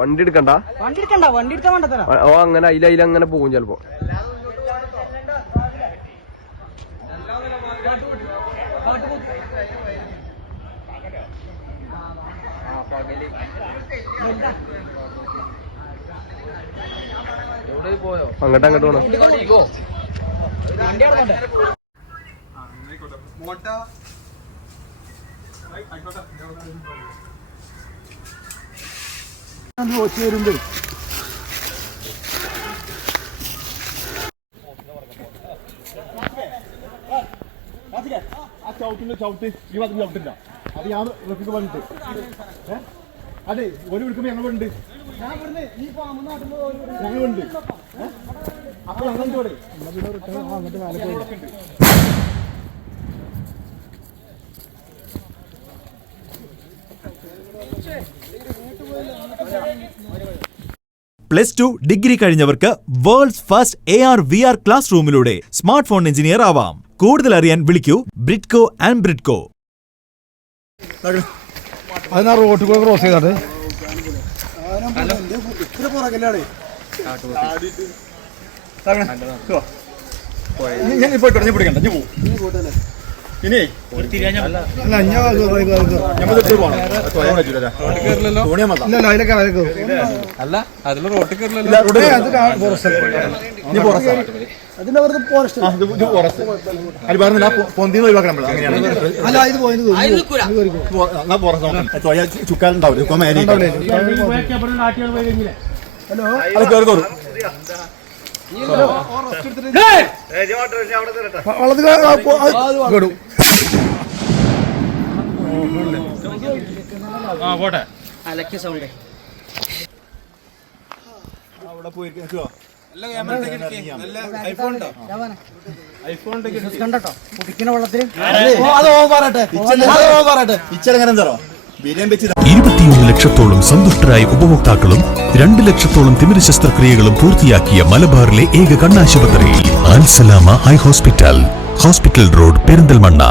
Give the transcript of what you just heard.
വണ്ടി എടുക്കണ്ട ഓ അങ്ങനെ അതിലങ്ങനെ പോകും ചെലപ്പോ. അങ്ങോട്ട് പോണോ? ചവിട്ട് ഈ ഭാഗത്ത് ചവിട്ടില്ല. അത് ഞാൻ വന്നിട്ട് അതെ ഒരു വിളിക്കുമ്പോ ഞങ്ങളുണ്ട് അപ്പൊ അങ്ങോട്ട് +2 ഡിഗ്രി കഴിഞ്ഞവർക്ക് world's first AR VR class റൂമിലൂടെ സ്മാർട്ട് ഫോൺ എഞ്ചിനീയർ ആവാം. കൂടുതൽ അറിയാൻ വിളിക്കൂ ബ്രിഡ്കോ ആൻഡ് ബ്രിഡ്കോ. അതിനാ റോഡ് ക്രോസ് ചെയ്താട്ടെ ഞാൻ പോയിട്ടോ ഞാൻ പിടിക്കണ്ട ഞാൻ പോകും ഇനി അല്ല അതില് റോട്ടിൽ പൊന്തിന്ന് ഒഴിവാക്കണം ചുക്കാലുണ്ടാവില്ല ലക്ഷത്തോളം സന്തുഷ്ടരായ ഉപഭോക്താക്കളും 2 ലക്ഷത്തോളം തിമിര ശസ്ത്രക്രിയകളും പൂർത്തിയാക്കിയ മലബാറിലെ ഏക കണ്ണാശുപത്രി അൽ സലാമ ഹൈ ഹോസ്പിറ്റൽ റോഡ് പെരിന്തൽമണ്ണ.